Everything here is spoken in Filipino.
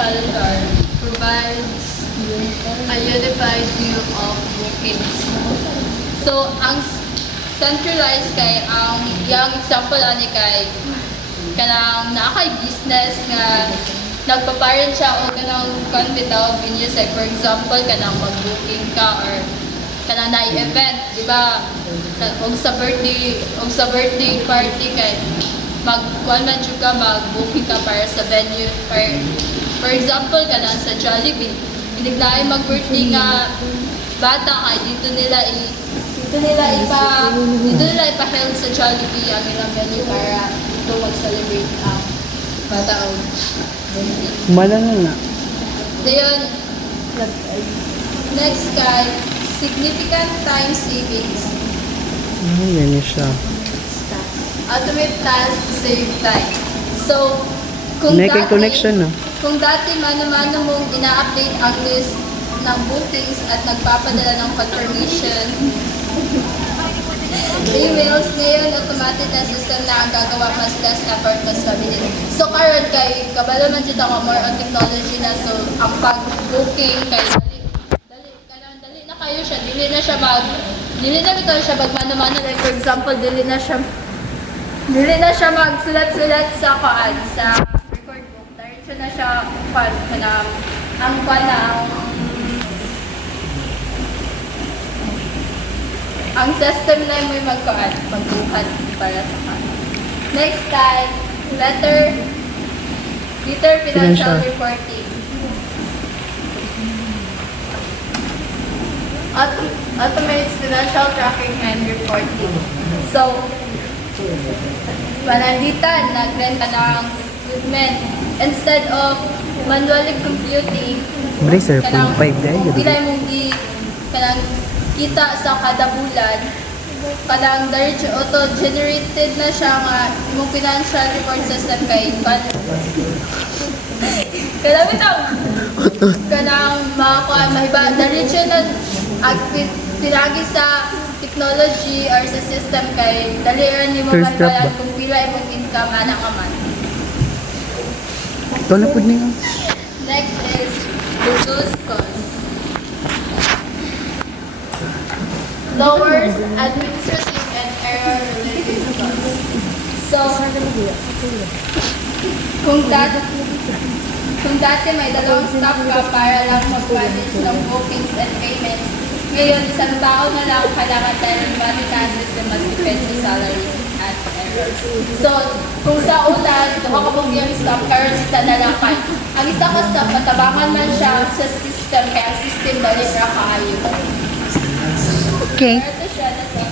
calendar provides a unified view of bookings. So, ang centralized kay ang yung example ani kay kanang nakay business nga nagpaparent siya o kanang bitaw venues like for example kanang mag-booking ka or kanang na event, di ba? Og sa birthday party kay mag-kuan man jud ka mag-booking ka para sa venue for example kanang sa Jollibee biniglaay mag-birthday nga bata kay dito nila ipa-held sa Jollibee ang ilang venue para ito mag-celebrate ang bata o birthday. Malala nga. Dayon, next kay significant time savings. Yan siya. Automate tasks to save time. So, kung Naked connection, no? Kung dati mano-mano mong ina-update ang list ng bookings at nagpapadala ng confirmation, emails ngayon, automatic na system na ang gagawa mas less effort, mas mabilis. So, karon kay kabalo man dito ako more on technology na. So, ang pag-booking kay dali na kayo siya. Dili na bitaw siya mano-mano. Like, for example, dili na siya magsulat-sulat sa record book. Diretso na siya ang system na mo magbuhat para sa kanya. Next time, letter financial reporting. Automates financial tracking and reporting. So, pananditan, nagrenta ng equipment. Instead of manually computing, Bracer, 0.5 dahil. ilay mong kanang kita sa kada bulan, kanang diretso auto-generated na siya nga imong financial report system kay kanang mahiba diretso na pinagi sa technology or sa system kay dali ra nimo mahibayan kung pila imong income ana ka man. Ito na po niya. Next is reduce cost. Lowers administrative and error-related costs. So, kung dati may dalawang staff ka para lang mag-manage ng bookings and payments, ngayon isang tao na lang kailangan tayo ng money system mas depends sa salaries at errors. So, kung sa una, makabog yung staff, karon isa na lang kay. Ang isa ka staff, matabangan man siya sa system, kaya system dali ra kaayo. Okay.